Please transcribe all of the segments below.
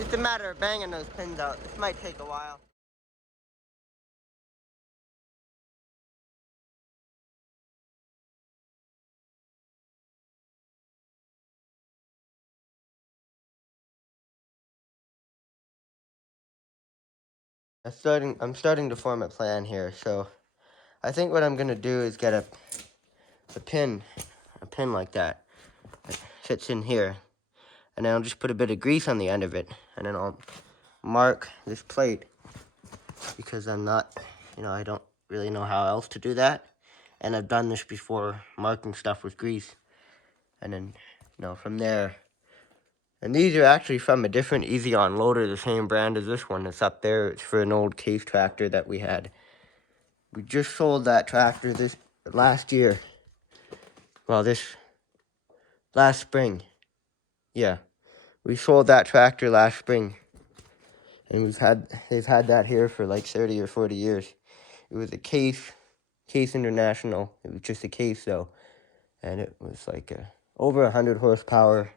Just a matter of banging those pins out. This might take a while. I'm starting to form a plan here. So I think what I'm gonna do is get a pin like that fits in here, and then I'll just put a bit of grease on the end of it, and then I'll mark this plate because I'm not, I don't really know how else to do that, and I've done this before, marking stuff with grease, and then from there. And these are actually from a different Easy-On loader, the same brand as this one that's up there. It's for an old Case tractor that we had. We just sold that tractor this last year. Well, this last spring. Yeah. We sold that tractor last spring. And they've had that here for like 30 or 40 years. It was a Case International. It was just a Case though. And it was like over 100 horsepower.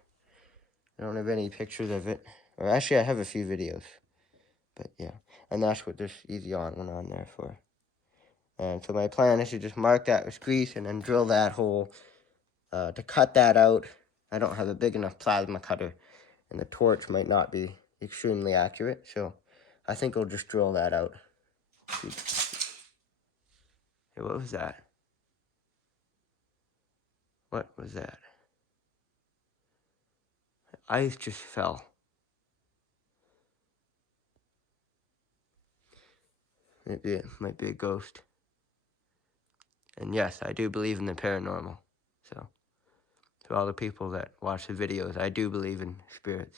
I don't have any pictures of it. Or actually, I have a few videos. But yeah, and that's what this Easy-On went on there for. And so my plan is to just mark that with grease and then drill that hole to cut that out. I don't have a big enough plasma cutter, and the torch might not be extremely accurate, so I think I'll just drill that out. Hey, what was that? What was that? Ice just fell. Maybe it might be a ghost. And yes, I do believe in the paranormal. So, to all the people that watch the videos, I do believe in spirits.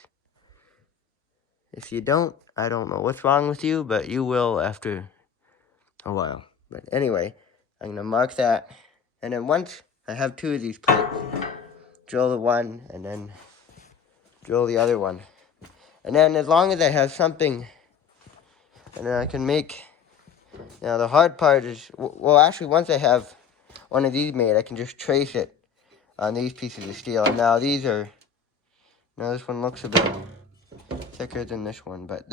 If you don't, I don't know what's wrong with you, but you will after a while. But anyway, I'm going to mark that. And then once I have two of these plates, drill the one and then drill the other one. And then as long as I have something, and then I can make, the hard part is, well, actually, once I have one of these made, I can just trace it on these pieces of steel. And now these are, this one looks a bit thicker than this one, but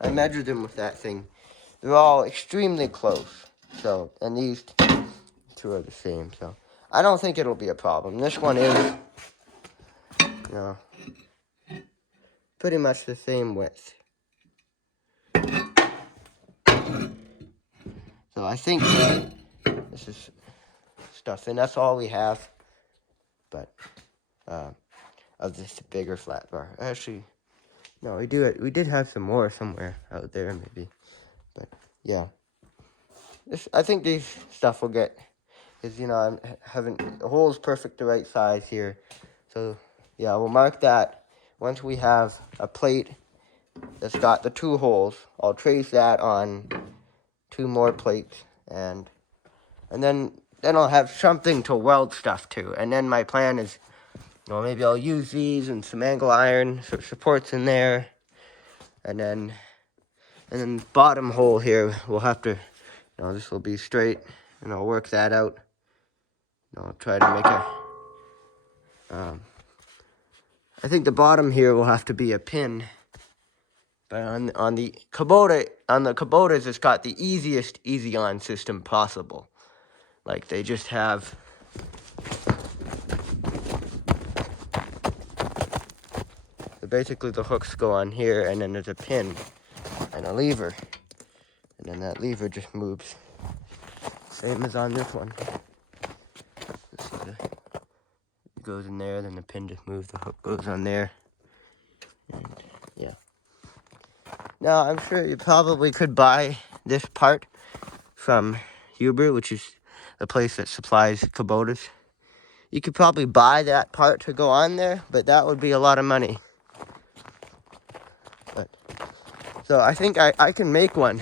I measured them with that thing. They're all extremely close. So, and these two are the same. So, I don't think it'll be a problem. This one is, pretty much the same width. So I think this is stuff, and that's all we have. But of this bigger flat bar. Actually, no, we did have some more somewhere out there, maybe. But yeah, I think these stuff will get, because I'm having the hole's perfect the right size here. So yeah, we'll mark that. Once we have a plate that's got the two holes, I'll trace that on two more plates, and then I'll have something to weld stuff to. And then my plan is, maybe I'll use these and some angle iron supports in there, and then bottom hole here we'll have to, this will be straight, and I'll work that out. I'll try to make I think the bottom here will have to be a pin. But on the Kubotas, it's got the easiest Easy-On system possible. Like, they just have, so basically the hooks go on here, and then there's a pin and a lever, and then that lever just moves. Same as on this one. It goes in there, then the pin just moves, the hook goes on there, and yeah. Now, I'm sure you probably could buy this part from Huber, which is the place that supplies Kubotas. You could probably buy that part to go on there, but that would be a lot of money. So I think I can make one.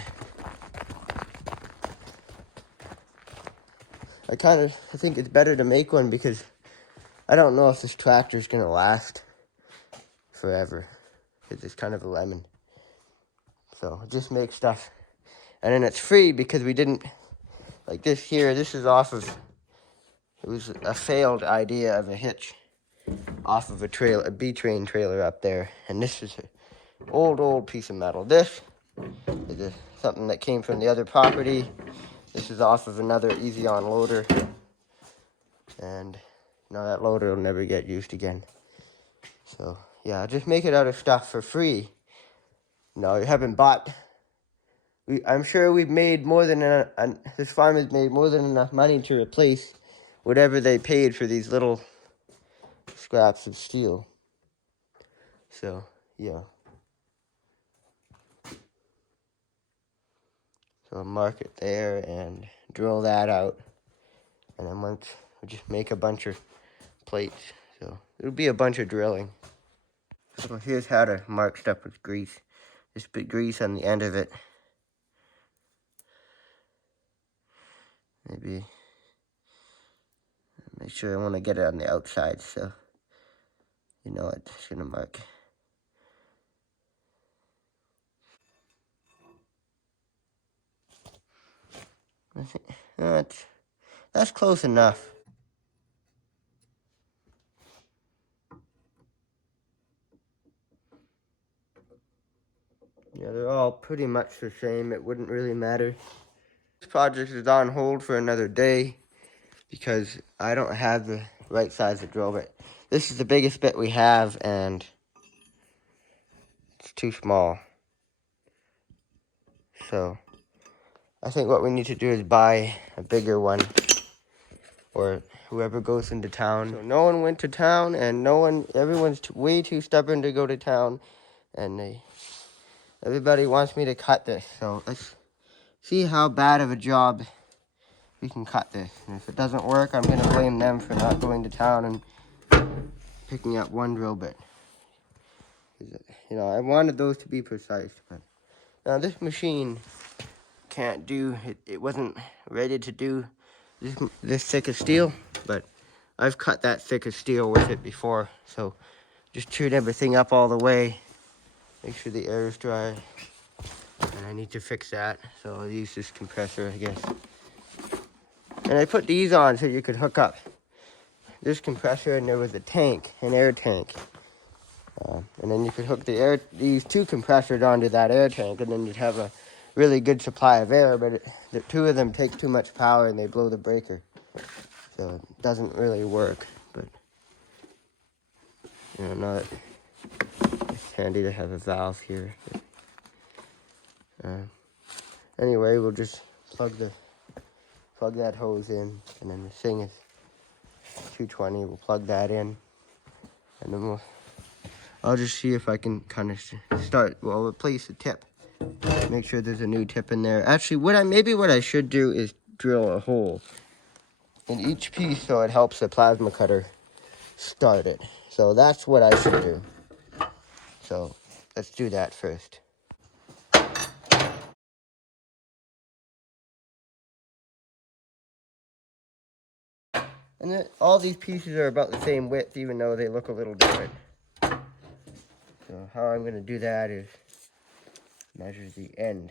I think it's better to make one because I don't know if this tractor is going to last forever. Because it's kind of a lemon. So just make stuff. And then it's free because we didn't, like this here, this is off of, it was a failed idea of a hitch off of a B-train trailer up there. And this is old piece of metal. This is something that came from the other property. This is off of another Easy-On loader. And that loader will never get used again. So yeah, just make it out of stuff for free. You haven't bought. I'm sure we've made more than this farm has made more than enough money to replace whatever they paid for these little scraps of steel. So yeah. So I'll mark it there and drill that out. And then once we just make a bunch of plates. So it'll be a bunch of drilling. So here's how to mark stuff with grease. Just put grease on the end of it. Maybe make sure I want to get it on the outside, so it's gonna mark. I think that's close enough. Yeah, they're all pretty much the same. It wouldn't really matter. This project is on hold for another day because I don't have the right size of drill bit. This is the biggest bit we have, and it's too small. So I think what we need to do is buy a bigger one, or whoever goes into town. So no one went to town, and everyone's way too stubborn to go to town, and everybody wants me to cut this. So let's see how bad of a job we can cut this. And if it doesn't work, I'm going to blame them for not going to town and picking up one drill bit. I wanted those to be precise, but now this machine can't do it. It wasn't ready to do this thick of steel, but I've cut that thick of steel with it before. So just tune everything up all the way. Make sure the air is dry. And I need to fix that, so I'll use this compressor, I guess. And I put these on so you could hook up this compressor, and there was a tank, an air tank. And then you could hook these two compressors onto that air tank, and then you'd have a really good supply of air, but the two of them take too much power and they blow the breaker. So it doesn't really work, but it's handy to have a valve here. Anyway, we'll just plug that hose in, and then the thing is 220. We'll plug that in, and then I'll just see if I can kind of start. Well, replace the tip. Make sure there's a new tip in there. Actually, what I should do is drill a hole in each piece so it helps the plasma cutter start it. So that's what I should do. So let's do that first. And then all these pieces are about the same width, even though they look a little different. So how I'm going to do that is measure the end.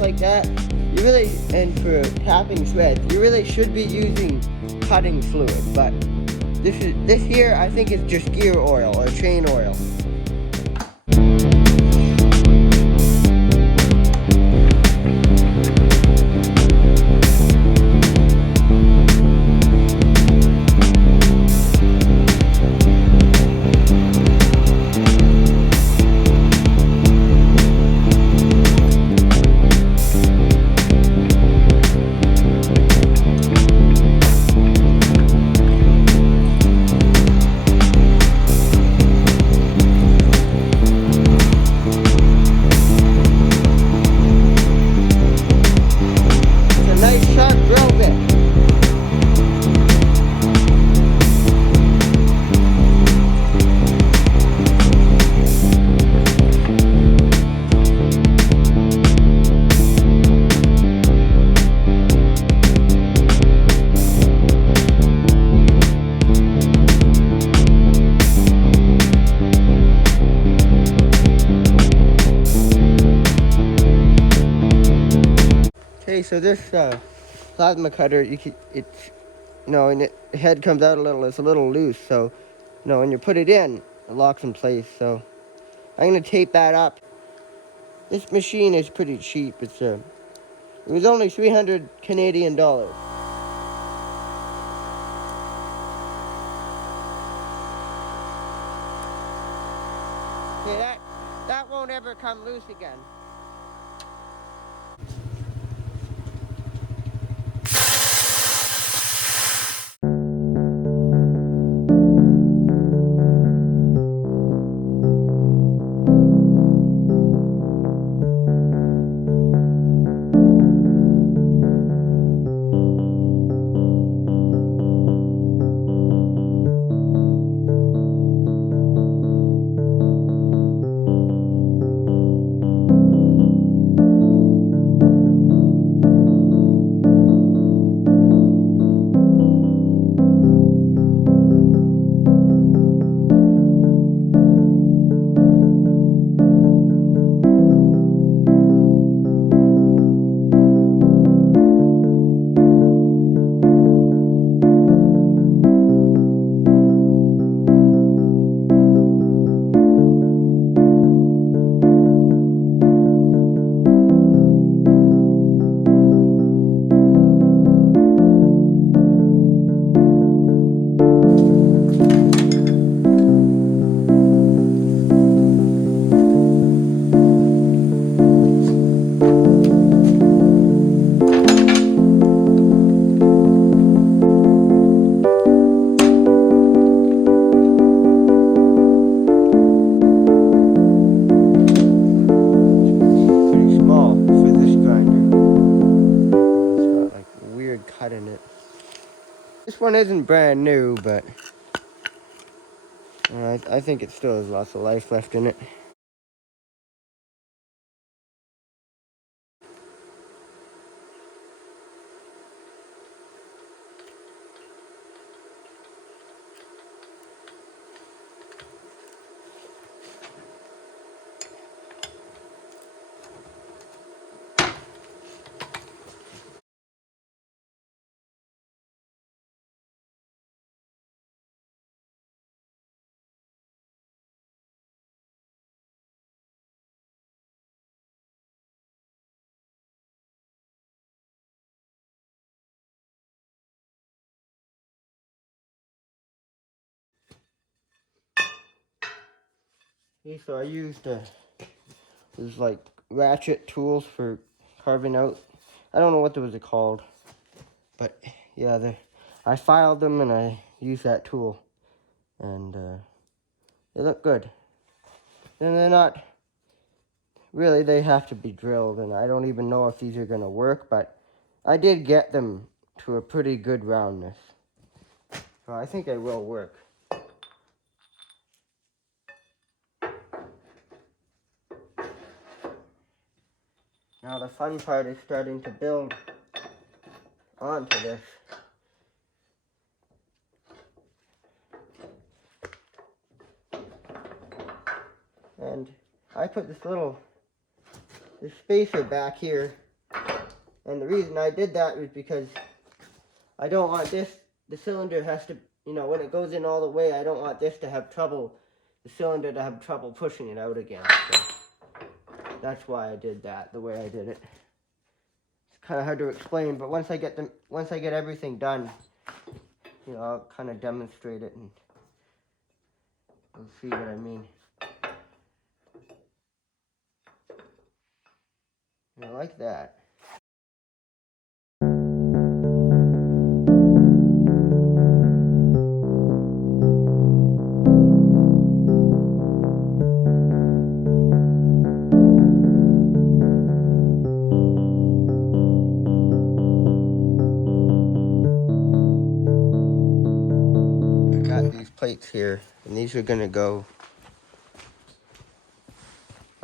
like that, you really, and for tapping threads, you really should be using cutting fluid, but this here I think is just gear oil or chain oil. Okay, so this plasma cutter, and the head comes out a little. It's a little loose, so when you put it in, it locks in place. So I'm gonna tape that up. This machine is pretty cheap. It was only 300 Canadian dollars. Okay, that won't ever come loose again. Cut in it. This one isn't brand new, but I think it still has lots of life left in it. Okay, so I used these like ratchet tools for carving out. I don't know what those are called, but yeah, I filed them and I used that tool, and they look good. And they're not really. They have to be drilled, and I don't even know if these are gonna work, but I did get them to a pretty good roundness, so I think they will work. Now the fun part is starting to build onto this. And I put this spacer back here And the reason I did that was because I don't want the cylinder has to, when it goes in all the way, I don't want this to have trouble, the cylinder to have trouble pushing it out again. So that's why I did that, the way I did it. It's kind of hard to explain, but once I get everything done, I'll kind of demonstrate it and you'll see what I mean. Like that. Got these plates here, and these are gonna go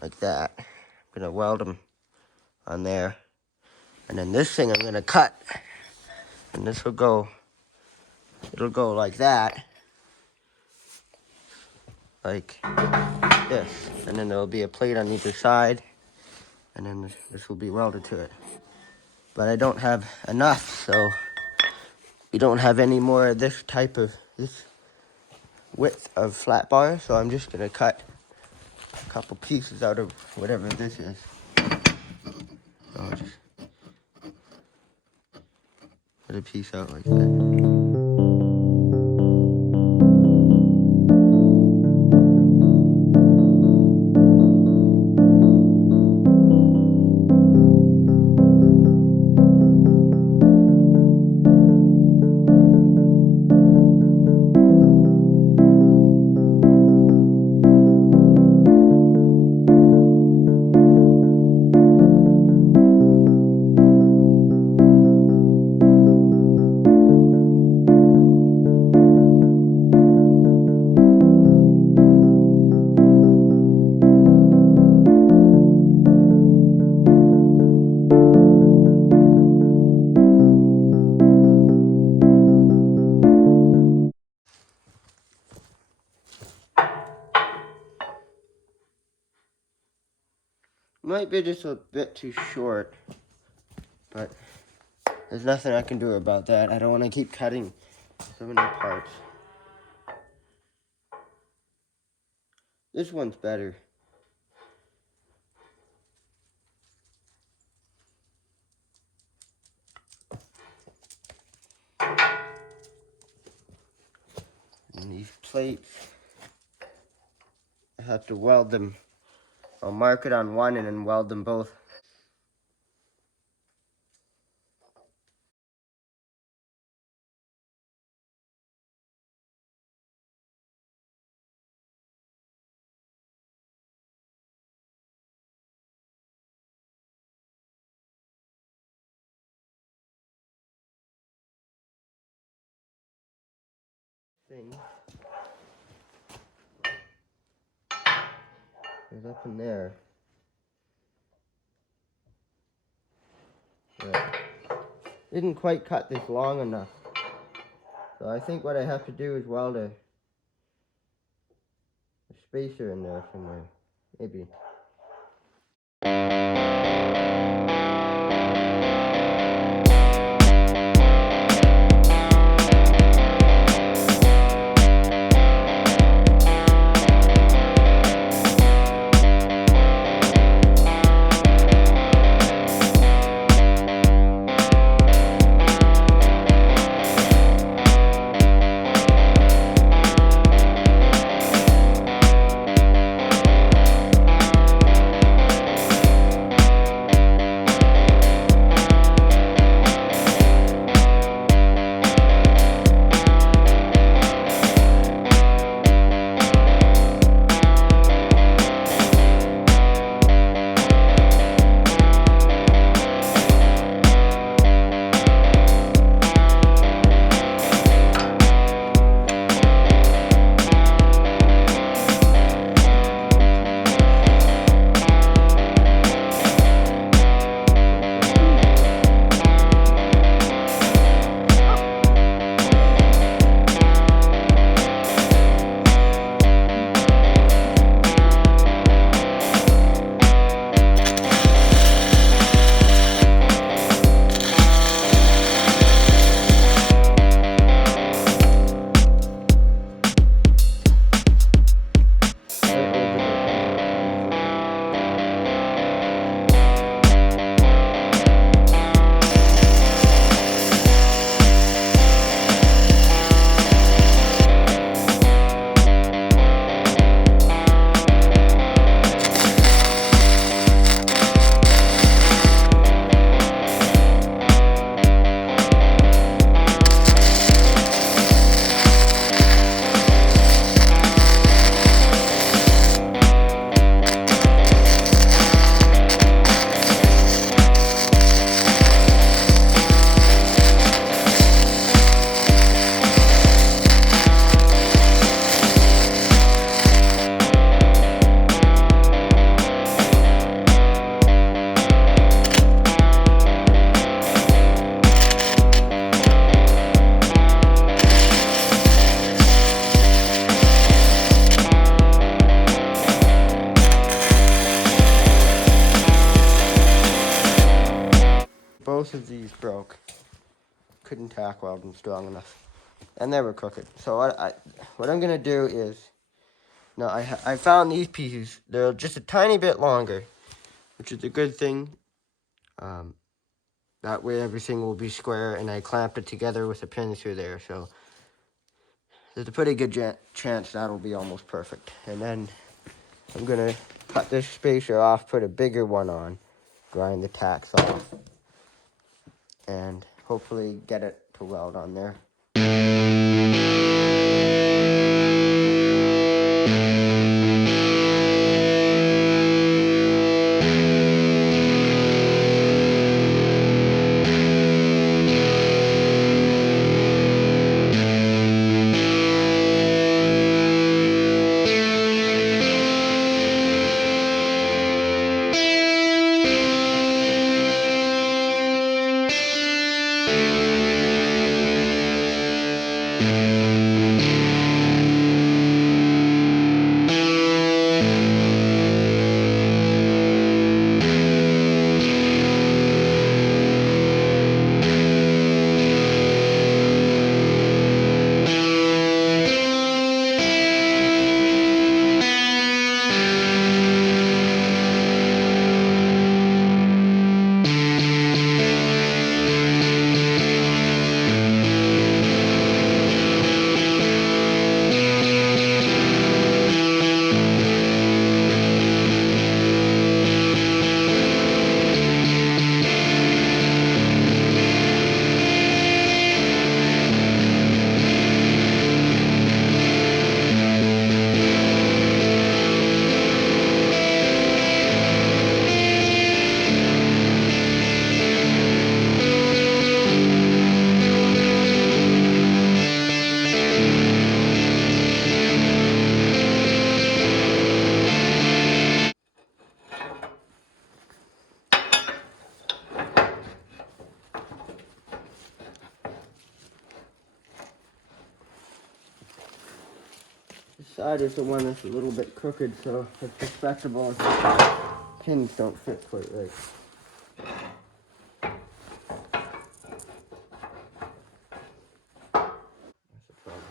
like that. I'm gonna weld them on there, and then this thing I'm gonna cut, and this will go, it'll go like that, like this, and then there'll be a plate on either side, and then this will be welded to it. But I don't have enough, so we don't have any more of this width of flat bar, so I'm just gonna cut a couple pieces out of whatever this is. So I'll just put a piece out like that. Might be just a bit too short, but there's nothing I can do about that. I don't want to keep cutting so many parts. This one's better. And these plates, I have to weld them. I'll mark it on one and then weld them both. Thing is up in there. But didn't quite cut this long enough. So I think what I have to do is weld a spacer in there somewhere. Maybe. of these broke. Couldn't tack weld them strong enough. And they were crooked. So what I'm going to do is, now I found these pieces. They're just a tiny bit longer, which is a good thing. That way everything will be square, and I clamped it together with a pin through there. So there's a pretty good chance that'll be almost perfect. And then I'm going to cut this spacer off, put a bigger one on, grind the tacks off, and hopefully get it to weld on there. This side is the one that's a little bit crooked, so it's respectable. Pins don't fit quite right. That's a problem.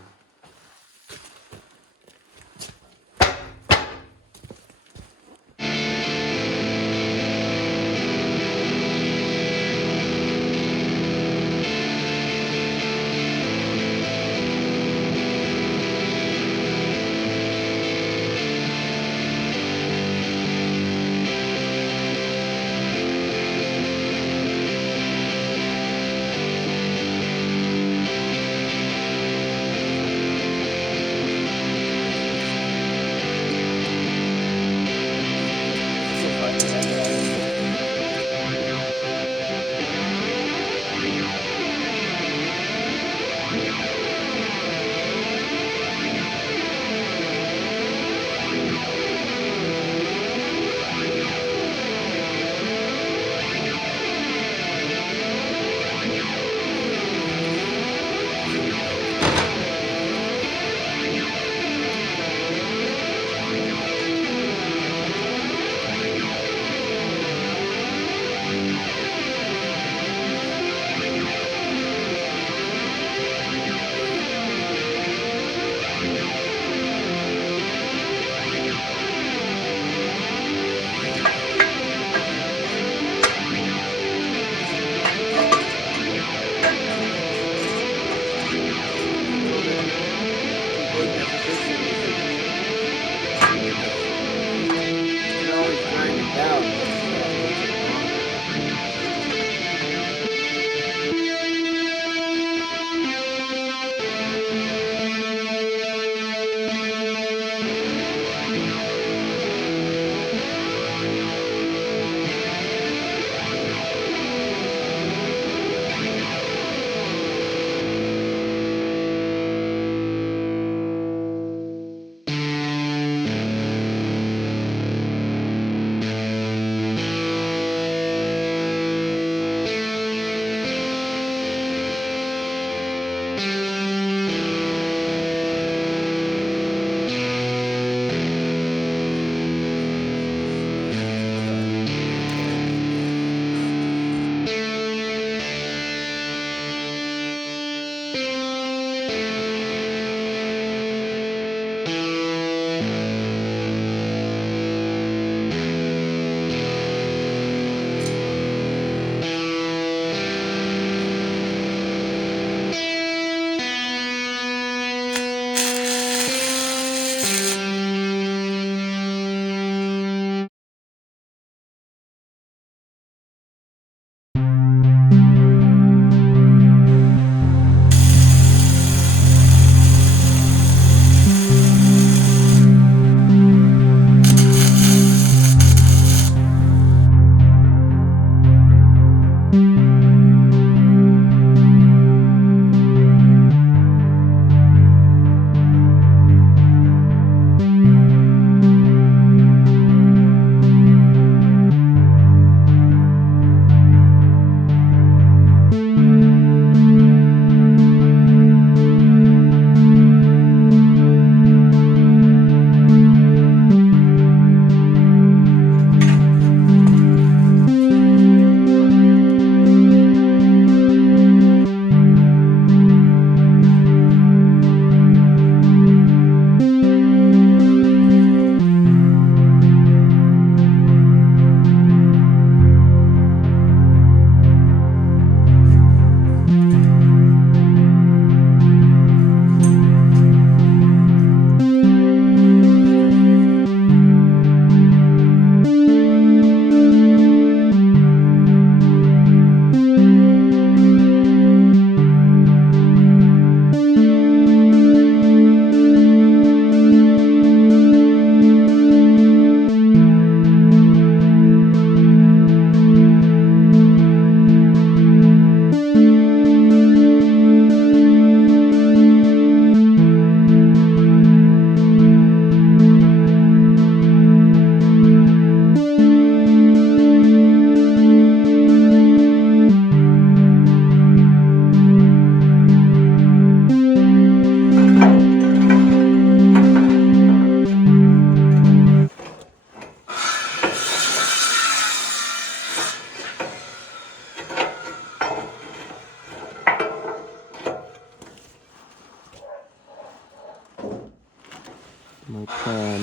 My plan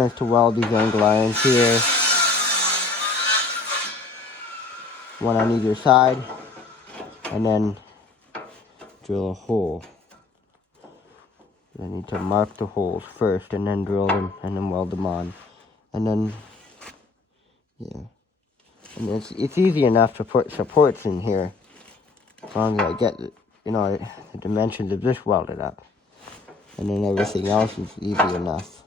is to weld these angle irons here, one on either side, and then drill a hole. I need to mark the holes first and then drill them and then weld them on. And then, yeah. And it's easy enough to put supports in here as long as I get, the dimensions of this welded up. And then everything else is easy enough.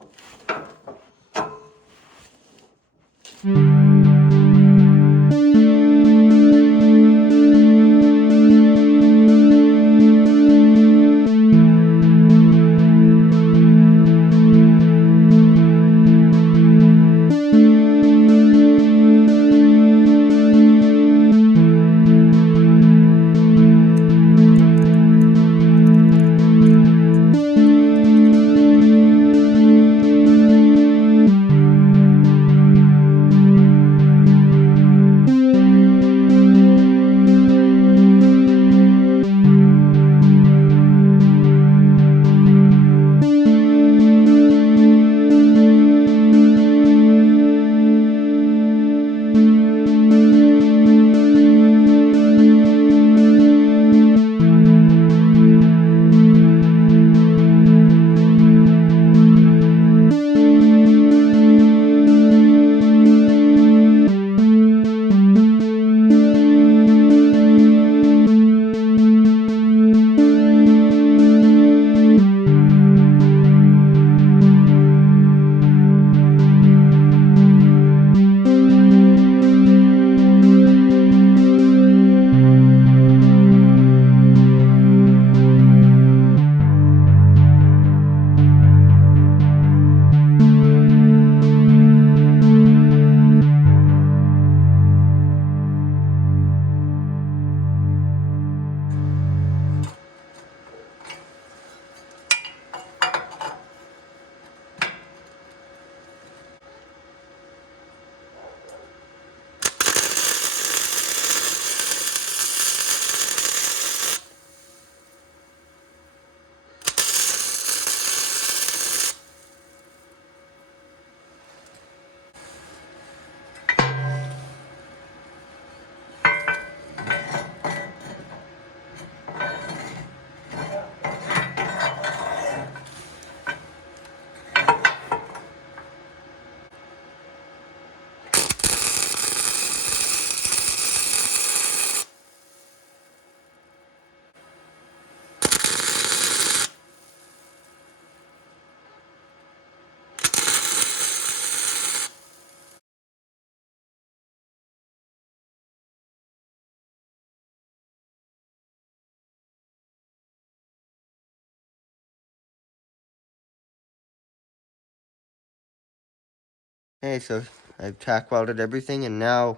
Okay, so I've tack welded everything, and now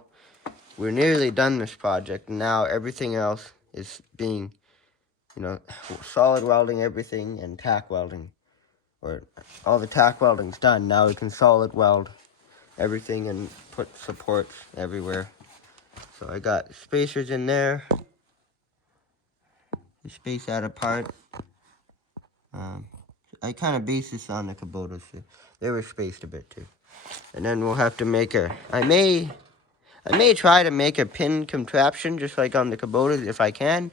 we're nearly done this project. Now everything else is being, solid welding everything and tack welding. Or all the tack welding's done. Now we can solid weld everything and put supports everywhere. So I got spacers in there. You space that apart. I kind of based this on the Kubota, so they were spaced a bit too. And then we'll have to make I may try to make a pin contraption just like on the Kubotas if I can.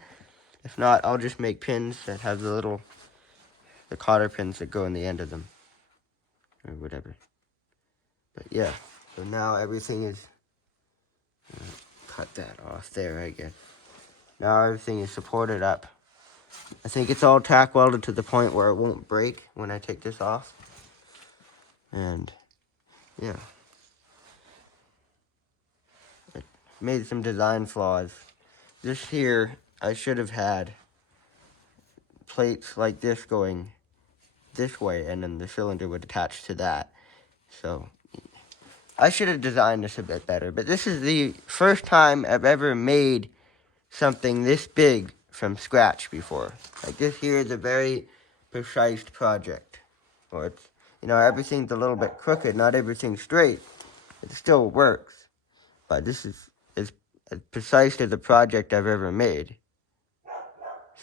If not, I'll just make pins that have the cotter pins that go in the end of them. Or whatever. But yeah, so now everything is, cut that off there, I guess. Now everything is supported up. I think it's all tack welded to the point where it won't break when I take this off. And, yeah. It made some design flaws. This here, I should have had plates like this going this way, and then the cylinder would attach to that. So, I should have designed this a bit better. But this is the first time I've ever made something this big from scratch before. Like this here is a very precise project. Or it's, everything's a little bit crooked, not everything's straight. It still works. But this is as precise as a project I've ever made.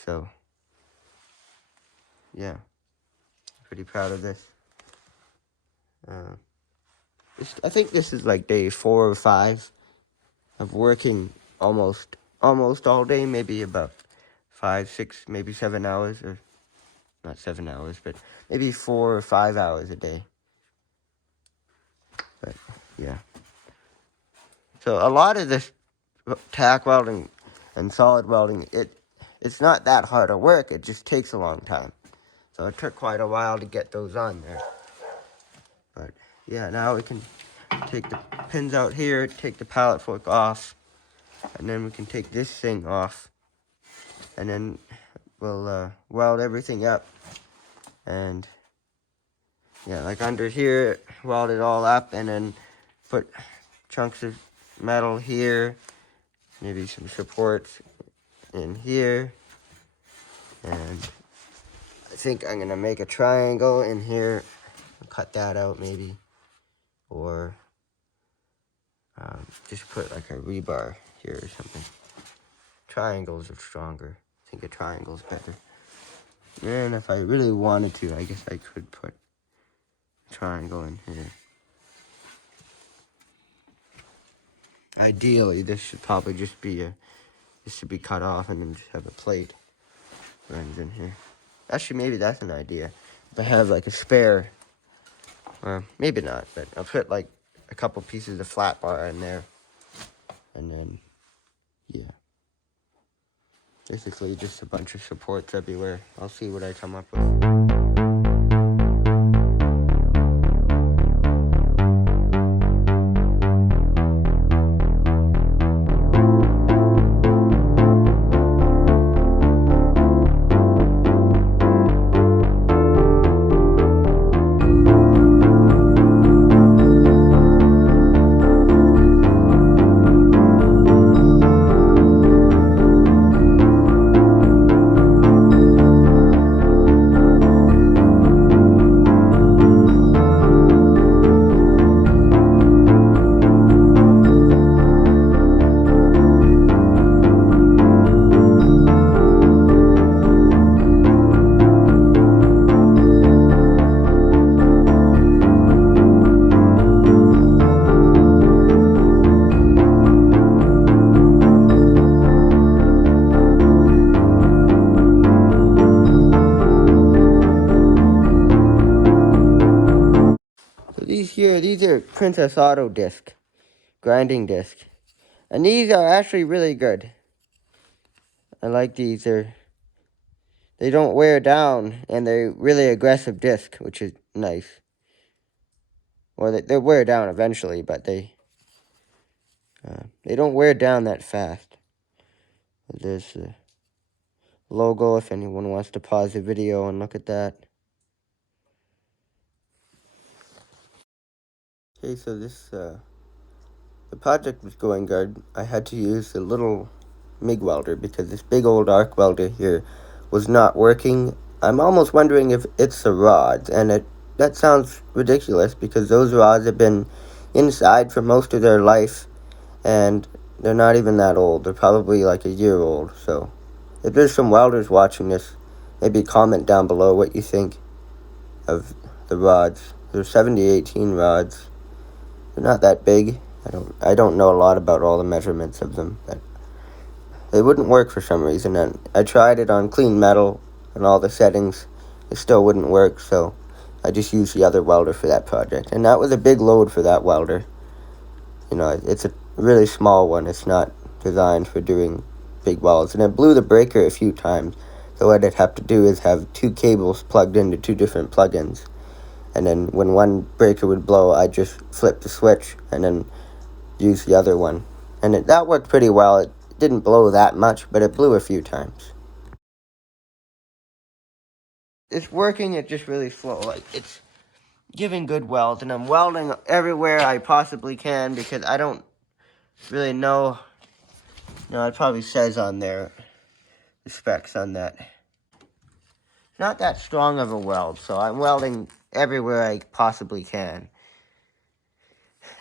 So, yeah, pretty proud of this. I think this is like day 4 or 5 of working almost all day, maybe about 5, 6, maybe 7 hours, or not 7 hours, but maybe 4 or 5 hours a day. But yeah. So a lot of this tack welding and solid welding, it's not that hard of work. It just takes a long time. So it took quite a while to get those on there. But yeah, now we can take the pins out here, take the pallet fork off, and then we can take this thing off, and then we'll weld everything up. And yeah, like under here, weld it all up, and then put chunks of metal here, maybe some supports in here, and I think I'm gonna make a triangle in here, cut that out maybe, or just put like a rebar here or something. Triangles are stronger. I think a triangle's better. And if I really wanted to, I guess I could put a triangle in here. Ideally, this should probably just be this should be cut off and then just have a plate runs in here. Actually, maybe that's an idea. If I have like a spare, or maybe not, but I'll put like a couple pieces of flat bar in there, and then, yeah. Basically just a bunch of supports everywhere. I'll see what I come up with. These are Princess Auto disc, grinding disc. And these are actually really good. I like these. They don't wear down, and they're really aggressive disc, which is nice. Or they wear down eventually, but they don't wear down that fast. There's the logo if anyone wants to pause the video and look at that. Okay, so the project was going good. I had to use the little MIG welder because this big old arc welder here was not working. I'm almost wondering if it's the rods, and that sounds ridiculous because those rods have been inside for most of their life, and they're not even that old. They're probably like a year old. So if there's some welders watching this, maybe comment down below what you think of the rods. They're 7018 rods. They're not that big. I don't know a lot about all the measurements of them, but they wouldn't work for some reason. And I tried it on clean metal and all the settings. It still wouldn't work, so I just used the other welder for that project. And that was a big load for that welder. You know, it's a really small one. It's not designed for doing big welds. And it blew the breaker a few times. So what I'd have to do is have 2 cables plugged into 2 different plugins. And then when one breaker would blow, I'd just flip the switch and then use the other one. And that worked pretty well. It didn't blow that much, but it blew a few times. It's working, it's just really slow. Like, it's giving good welds, and I'm welding everywhere I possibly can because I don't really know. It probably says on there, the specs on that. It's not that strong of a weld, so I'm welding everywhere I possibly can.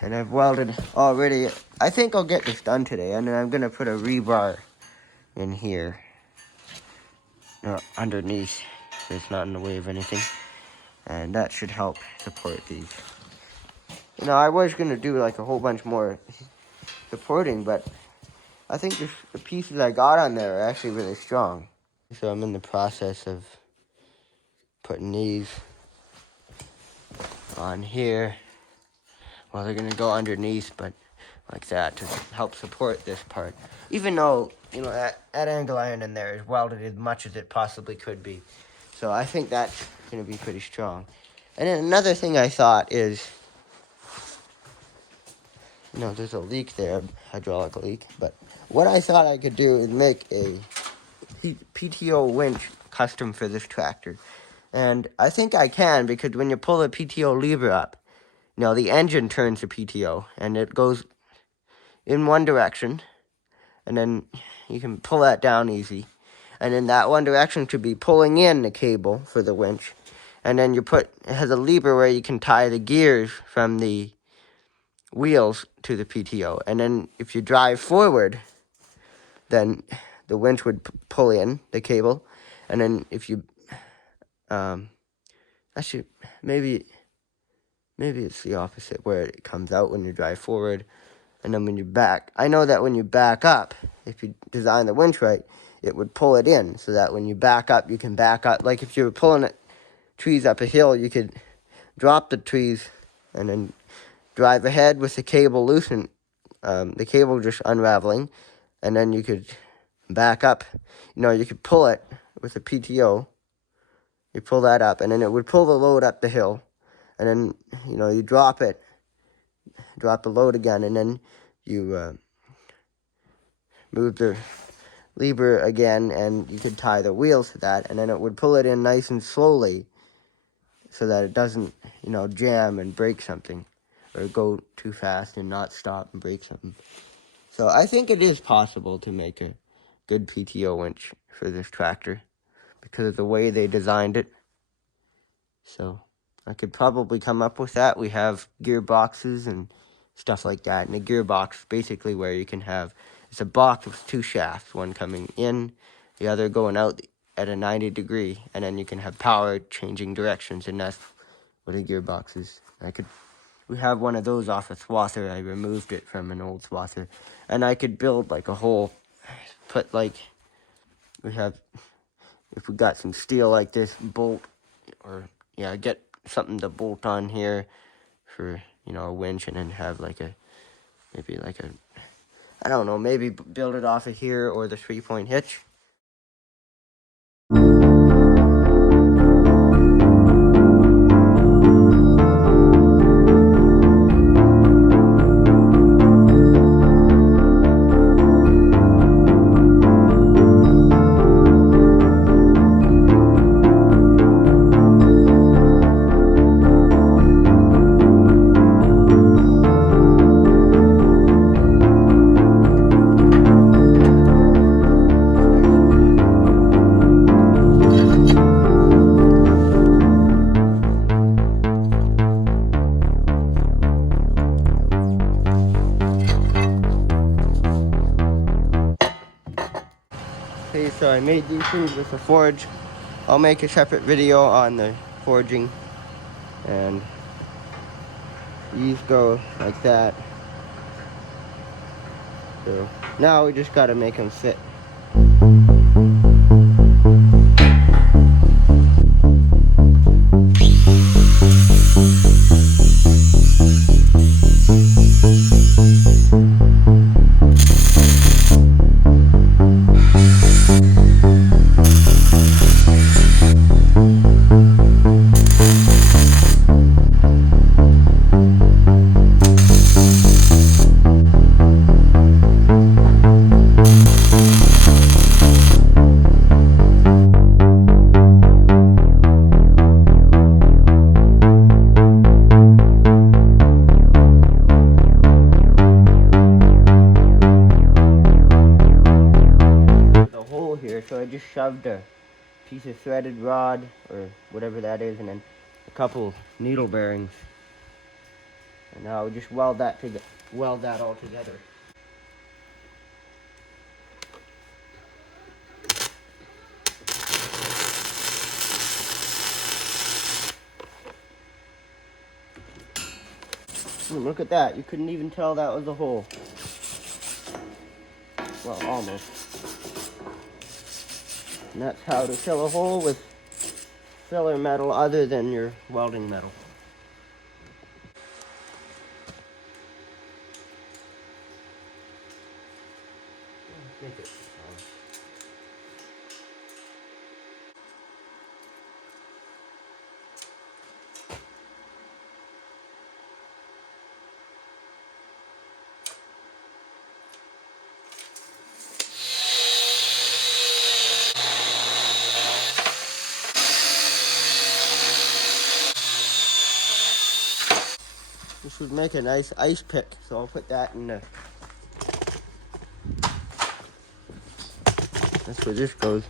And I've welded already. I think I'll get this done today, and then I'm going to put a rebar in here. underneath, so it's not in the way of anything. And that should help support these. I was going to do like a whole bunch more supporting, but I think the pieces I got on there are actually really strong. So I'm in the process of putting these on here. Well, they're going to go underneath, but like that to help support this part. Even though, that angle iron in there is welded as much as it possibly could be. So I think that's going to be pretty strong. And then another thing I thought is, there's a leak there, hydraulic leak. But what I thought I could do is make a PTO winch custom for this tractor. And I think I can, because when you pull the PTO lever up, the engine turns the PTO, and it goes in one direction, and then you can pull that down easy. And in that one direction should be pulling in the cable for the winch. And then it has a lever where you can tie the gears from the wheels to the PTO. And then if you drive forward, then the winch would pull in the cable. And then if you, actually, maybe it's the opposite, where it comes out when you drive forward. And then when you back, I know that when you back up, if you design the winch right, it would pull it in, so that when you back up, you can back up. Like if you were pulling trees up a hill, you could drop the trees and then drive ahead with the cable loosened, the cable just unraveling, and then you could back up. You could pull it with a PTO. You pull that up, and then it would pull the load up the hill, and then you drop the load again, and then you move the lever again, and you could tie the wheels to that, and then it would pull it in nice and slowly, so that it doesn't, jam and break something, or go too fast and not stop and break something. So I think it is possible to make a good PTO winch for this tractor, because of the way they designed it. So I could probably come up with that. We have gearboxes and stuff like that. And a gearbox, basically where you can have, it's a box with two shafts, one coming in, the other going out at a 90 degree, and then you can have power changing directions, and that's what a gearbox is. We have one of those off a swather. I removed it from an old swather, and I could build like a whole, if we got some steel like this, bolt, or get something to bolt on here for, a winch, and then have I don't know, maybe build it off of here or the 3-point hitch. Okay, so I made these things with the forge. I'll make a separate video on the forging. And these go like that. So now we just gotta make them fit. So I just shoved a piece of threaded rod, or whatever that is, and then a couple needle bearings. And now we just weld that all together. Look at that. You couldn't even tell that was a hole. Well, almost. And that's how to fill a hole with filler metal other than your welding metal. Make it. This would make a nice ice pick, so I'll put that in the... That's where this goes.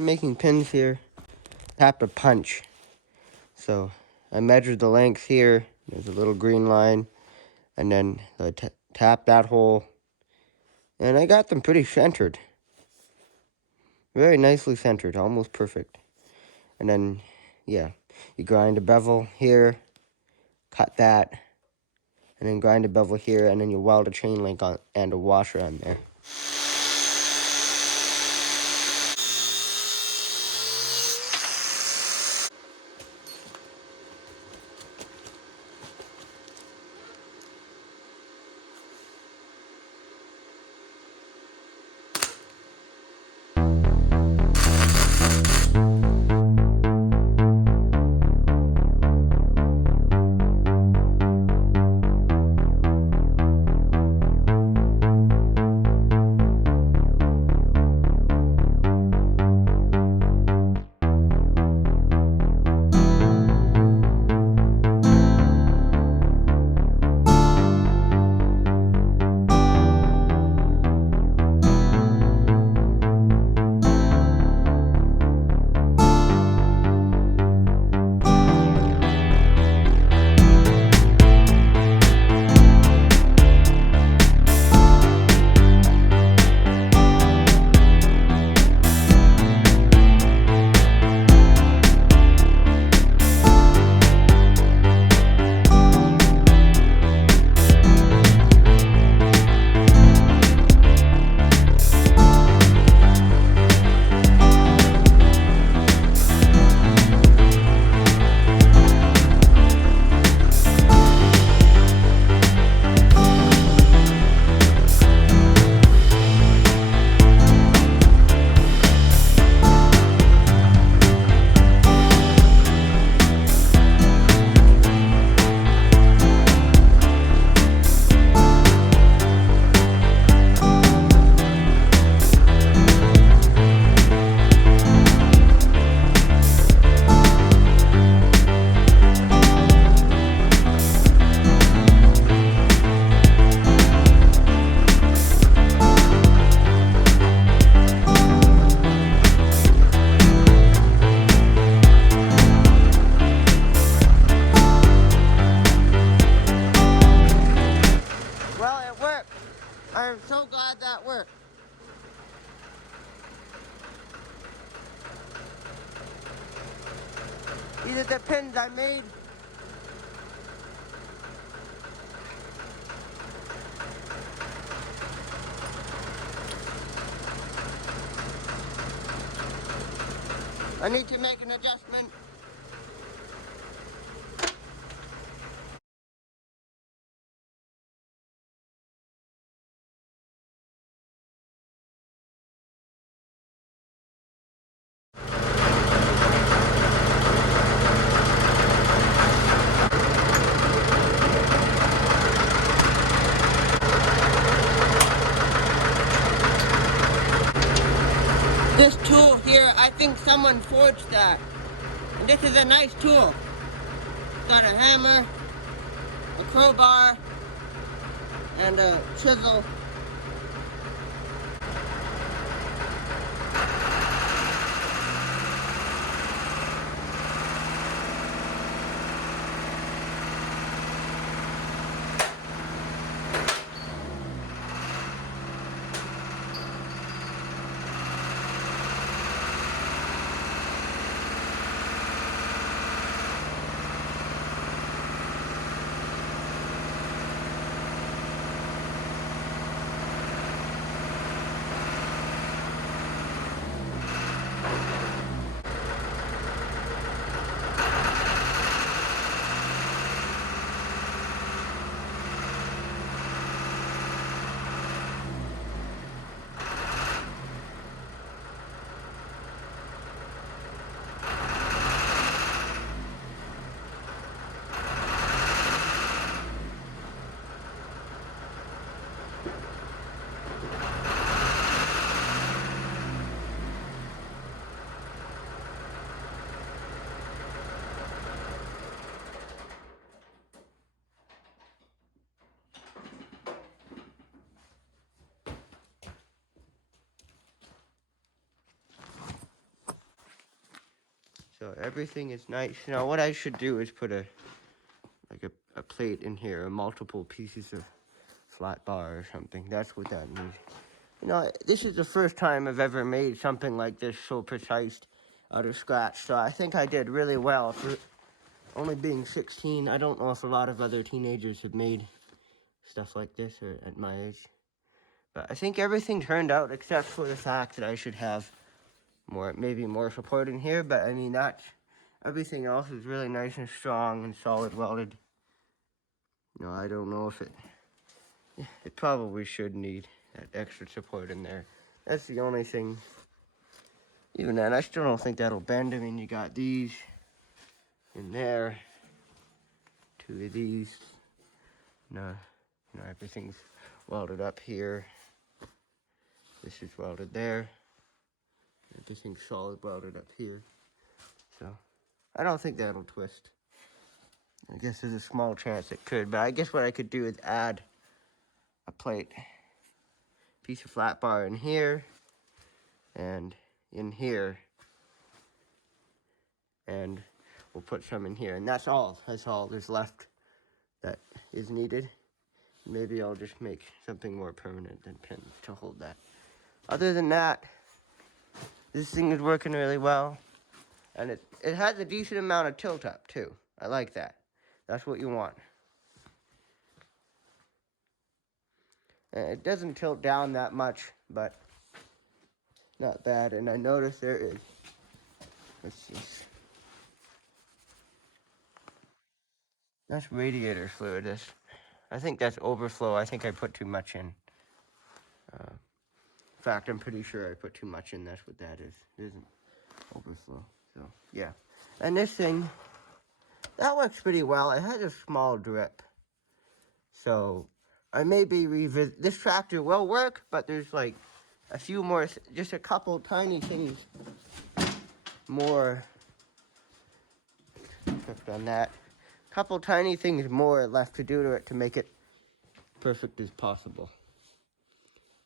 Making pins here, tap to punch. So I measured the length here. There's a little green line, and then I tap that hole, and I got them pretty centered. Very nicely centered, almost perfect. And then, yeah, you grind a bevel here, cut that, and then grind a bevel here, and then you weld a chain link on and a washer on there. I'm so glad that worked. These are the pins I made. I need to make an adjustment. I think someone forged that. And this is a nice tool. It's got a hammer, a crowbar, and a chisel. So everything is nice. Now what I should do is put a plate in here, or multiple pieces of flat bar or something. That's what that needs. You know, this is the first time I've ever made something like this so precise out of scratch. So I think I did really well for only being 16. I don't know if a lot of other teenagers have made stuff like this or at my age. But I think everything turned out except for the fact that I should have maybe more support in here. But I mean, everything else is really nice and strong and solid welded. No, I don't know if it probably should need that extra support in there. That's the only thing. Even then, I still don't think that'll bend. I mean, you got these in there, two of these. No, everything's welded up here. This is welded there. Everything's solid welded up here. So, I don't think that'll twist. I guess there's a small chance it could, but I guess what I could do is add a piece of flat bar in here, and in here, and we'll put some in here, and that's all there's left that is needed. Maybe I'll just make something more permanent than pins to hold that. Other than that, this thing is working really well, and it has a decent amount of tilt up too. I like that. That's what you want. And it doesn't tilt down that much, but not bad. And I noticed there is, let's see, that's radiator fluid. I think that's overflow. I think I put too much in. In fact, I'm pretty sure I put too much in. That's what that is. It isn't overflow. So, yeah. And this thing, that works pretty well. It has a small drip. So, I may be revisit. This tractor will work, but there's like a few more, just a couple tiny things more. On that. Couple tiny things more left to do to it to make it perfect as possible.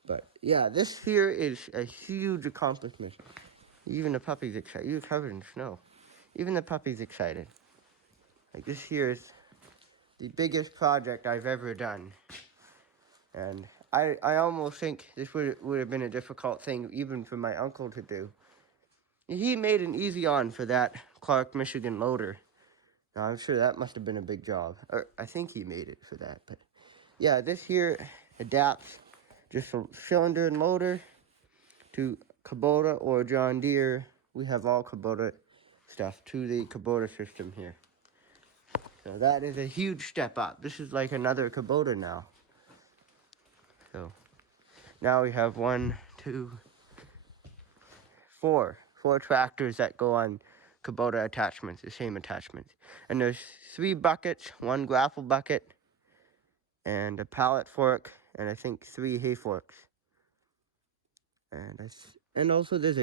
But yeah, this here is a huge accomplishment. Even the puppy's excited. You're covered in snow. Even the puppy's excited. Like, this here is the biggest project I've ever done. And I almost think this would have been a difficult thing even for my uncle to do. He made an easy on for that Clark, Michigan loader. Now, I'm sure that must have been a big job. Or I think he made it for that. But yeah, this here adapts just from cylinder and motor to Kubota or John Deere. We have all Kubota stuff to the Kubota system here. So that is a huge step up. This is like another Kubota now. So now we have 4 tractors that go on Kubota attachments, the same attachments. And there's 3 buckets, 1 grapple bucket, and a pallet fork, and I think 3 hay forks. And also there's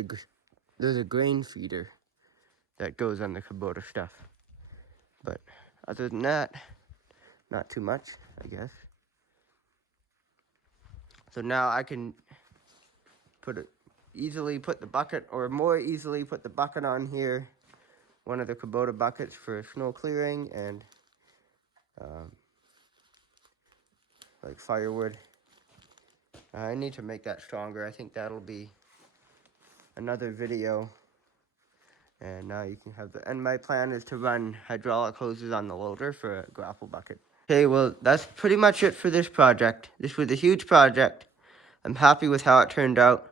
there's a grain feeder that goes on the Kubota stuff. But other than that, not too much, I guess. So now I can easily put the bucket, or more easily put the bucket on here. One of the Kubota buckets for snow clearing and like firewood. I need to make that stronger. I think that'll be another video. And now you can have and my plan is to run hydraulic hoses on the loader for a grapple bucket. Okay, well, that's pretty much it for this project. This was a huge project. I'm happy with how it turned out.